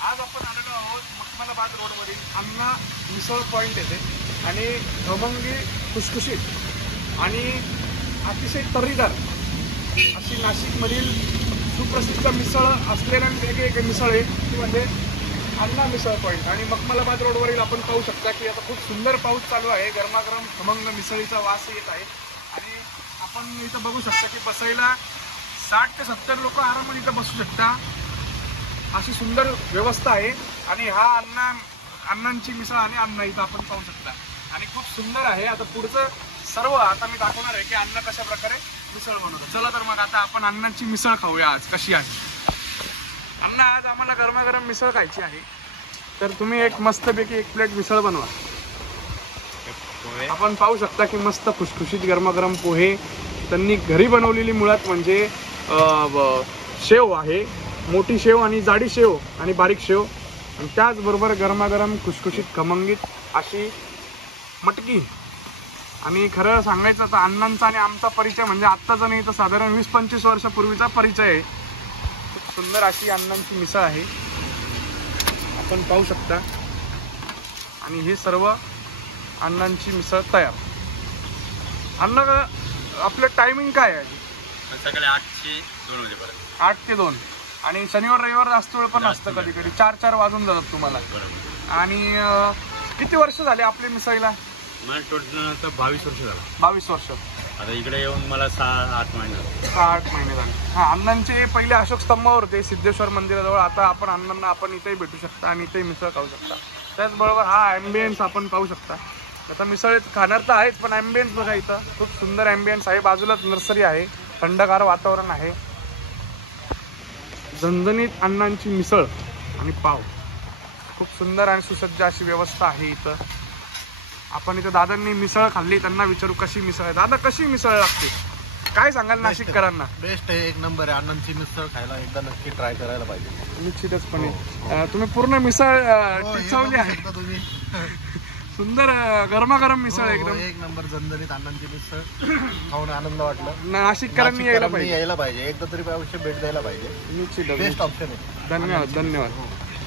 आज आपण आलेलो आहोत मखमलाबाद रोडवरील अण्णा मिसळ पॉईंट येथे आणि खमंगी खुशखुशीत आणि अतिशय तर्रीदार अशी नाशिकमधील सुप्रसिद्ध मिसळ असलेल्या वेगळी एक मिसळ आहे ती म्हणजे अण्णा मिसळ पॉईंट. आणि मखमलाबाद रोडवरील आपण पाहू शकता की आता खूप सुंदर पाऊस चालू आहे, गरमागरम खमंग मिसळीचा वास येत आहे आणि आपण इथं बघू शकता की बसायला 60 ते 70 लोक आरामात इथं बसू शकता, अशी सुंदर व्यवस्था आहे. आणि हा अण्णांची मिसळ आणि अण्णा इथं आपण पाहू शकता आणि खूप सुंदर आहे. आता पुढचं सर्व आता मी दाखवणार आहे की अण्णा कशा प्रकारे मिसळ बनवतो. चला तर मग आता आपण अण्णांची मिसळ खाऊया आज कशी आहे. अण्णा आज आम्हाला गरमागरम मिसळ खायची आहे, तर तुम्ही एक मस्तपैकी एक प्लेट मिसळ बनवा. आपण पाहू शकता की मस्त खुशखुशीत गरमागरम पोहे त्यांनी घरी बनवलेली, मुळात म्हणजे शेव आहे, मोठी शेव आणि जाडी शेव आणि बारीक शेव आणि त्याचबरोबर गरमागरम खुशखुशीत खमंगीत अशी मटकी. आणि खरं सांगायचं तर अण्णांचा आणि आमचा परिचय म्हणजे आत्ताचा नाही तर साधारण 20-25 वर्षापूर्वीचा परिचय आहे. खूप सुंदर अशी अण्णांची मिसळ आहे, आपण पाहू शकता. आणि हे सर्व अण्णांची मिसळ तयार. अण्णा आपलं टायमिंग काय आहे? सकाळी 8 ते 2 वाजेपर्यंत. 8 ते 2 आणि शनिवार रविवार जास्त वेळ पण असतं, कधी कधी 4 वाजून जातात तुम्हाला. आणि किती वर्ष झाले आपल्या मिसळीला? मला टोटल 22 वर्ष झालं. 22 वर्ष. आता इकडे येऊन मला 6-8 महिने झाले. 6-8 महिने झाले. हा, अण्णांचे पहिले अशोक स्तंभावर होते सिद्धेश्वर मंदिराजवळ. आता आपण अण्णांना आपण इथेही भेटू शकता आणि इथेही मिसळ खाऊ शकता. त्याचबरोबर हा ॲम्बियन्स आपण पाहू शकता. आता मिसळ खाणार तर आहेच, पण ॲम्बियन्स बघा, इथं खूप सुंदर ॲम्बियन्स आहे. बाजूलाच नर्सरी आहे, थंडगार वातावरण आहे. झणझणीत अण्णांची मिसळ आणि पाव, खूप सुंदर आणि सुसज्ज अशी व्यवस्था आहे इथं. आपण इथं दादांनी मिसळ खाल्ली, त्यांना विचारू कशी मिसळ आहे. दादा कशी मिसळ लागते, काय सांगाल नाशिककरांना? बेस्ट आहे, एक नंबर आहे. अण्णांची मिसळ खायला एकदा नक्की ट्राय करायला पाहिजे. निश्चितचपणे. तुम्ही पूर्ण मिसळ टिचवली आहे तुम्ही. सुंदर गरमागरम मिसळ एकदम एक नंबर झणझणीत अण्णांची मिसळ खाऊन आनंद वाटला. नाशिककरांनी यायला पाहिजे, एकदा तरी अवश्य भेट द्यायला पाहिजे. निश्चित. बेस्ट ऑप्शन आहे. धन्यवाद धन्यवाद.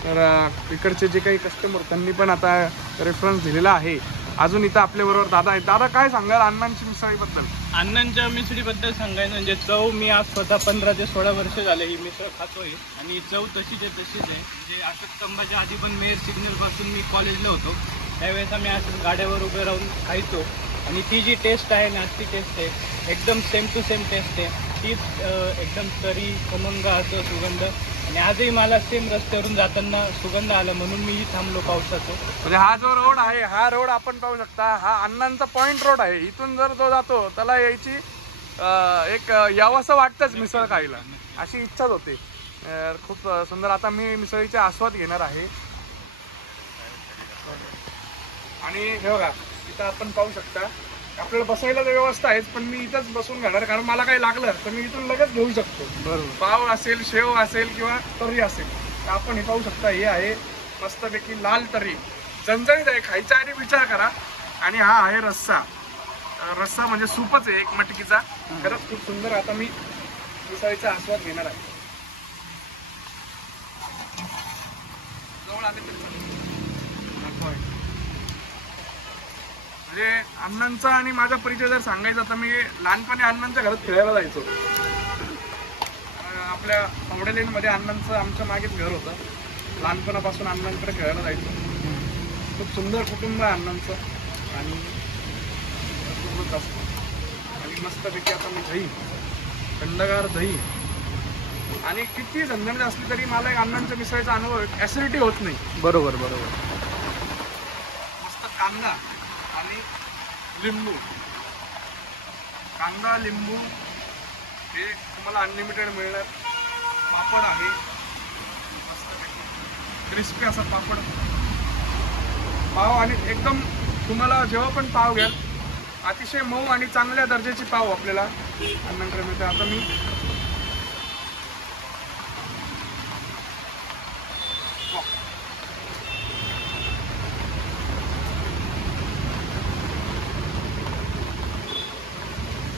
तर इकडचे जे काही कस्टमर त्यांनी पण आता रेफरन्स दिलेला आहे. अजून इथं आपल्याबरोबर दादा आहेत. दादा काय सांगाल अण्णांची मिसळीबद्दल? अण्णांच्या मिसळीबद्दल सांगायचं म्हणजे चव, मी आज स्वतः 15 ते 16 वर्ष झाले ही मिसळ खातोय आणि चव तशीच आहे. म्हणजे अशोक स्तंभाच्या आधी पण मेयर सिग्नलपासून मी कॉलेजला होतो, त्यावेळेस आम्ही असं गाड्यावर उभे राहून खायचो आणि ती जी टेस्ट आहे ना, ती टेस्ट आहे एकदम सेम टू सेम टेस्ट आहे. तीच एकदम तरी खमंग असं सुगंध. आणि आजही मला सेम रस्त्यावरून जाताना सुगंध आला म्हणून मीही थांबलो पावसाचं. म्हणजे हा जो रोड आहे, हा रोड आपण पाहू शकता, हा अण्णांचा पॉइंट रोड आहे. इथून जर तो जातो त्याला यायची एक यावंसं वाटतंच मिसळ खायला, अशी इच्छाच होते. खूप सुंदर. आता मी मिसळीचे आस्वाद घेणार आहे. आणि हे बघा, इथं आपण पाहू शकता आपल्याला बसायला व्यवस्था आहेच, पण मी इथंच बसून घेणार कारण मला काही लागलं तर मी इथून लगेच घेऊ शकतो. बरोबर. पाव असेल, शेव असेल किंवा तर्री असेल, तर आपण हे पाहू शकता. हे आहे मस्तपैकी लाल तर्री, झणझणीत आहे, खायच्या आधी विचार करा. आणि हा आहे रस्सा. रस्सा म्हणजे सूपच आहे एक मटकीचा. खरंच खूप सुंदर. आता मी मिसळीचा आस्वाद घेणार आहे. जवळ आले म्हणजे अण्णांचा आणि माझा परिचय जर सांगायचा तर मी लहानपणी अण्णांच्या घरात खेळायला जायचो. आपल्या पावडे लेनमध्ये अण्णांचं आमच्या मागेच घर होतं. लहानपणापासून अण्णांकडे खेळायला जायचो. खूप सुंदर कुटुंब आहे अण्णांचं आणि सोबत असतं. आणि मस्तपैकी आता मी दही, थंडगार दही आणि किती झणझणीत असली तरी मला एक अण्णांच्या मिसळीचा अनुभव, ॲसिडिटी होत नाही. बरोबर बरोबर. मस्त कांदा आणि लिंबू, कांदा लिंबू हे तुम्हाला अनलिमिटेड मिळणार. पापड आहे मस्तपैकी क्रिस्पी असा पापड, पाव आणि एकदम तुम्हाला जेव्हा पण पाव घ्याल अतिशय मऊ आणि चांगल्या दर्जाची पाव आपल्याला अण्णांकडे मिळते. आता मी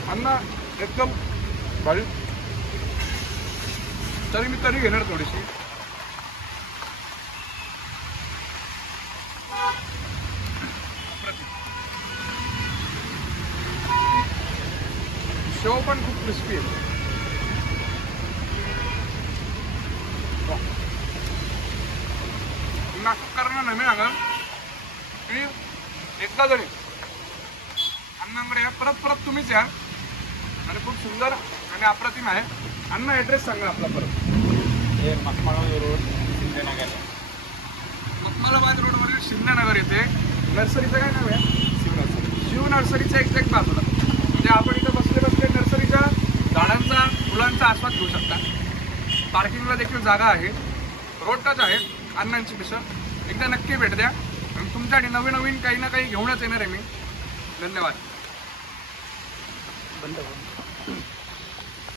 अण्णा एकदम भारी. तरी मी तरी घेणार थोडीशी. चव पण खूप क्रिस्पी आहे. नागपूरकरांना नवीन सांगा की एकदा जरी अण्णांकडे या, परत परत तुम्हीच या. आणि खूप सुंदर आणि अप्रतिम आहे. अण्णा ॲड्रेस सांगा आपला परत. हे मखमाळा रोड सिंधनगर. मखमालाबाद रोडवरील शिंदेनगर येथे नर्सरीचं काय नाव आहे? शिव नर्सरीच्या एक्झॅक्ट बाजूला. म्हणजे आपण इथं बसले बसले नर्सरीच्या झाडांचा फुलांचा आस्वाद घेऊ शकता. पार्किंगला देखील जागा आहे. रोड टच आहे. अण्णांची मिसळ एकदा नक्की भेट द्या. आणि तुमच्यासाठी नवीन नवीन काही ना काही घेऊनच येणार आहे मी. धन्यवाद. बंद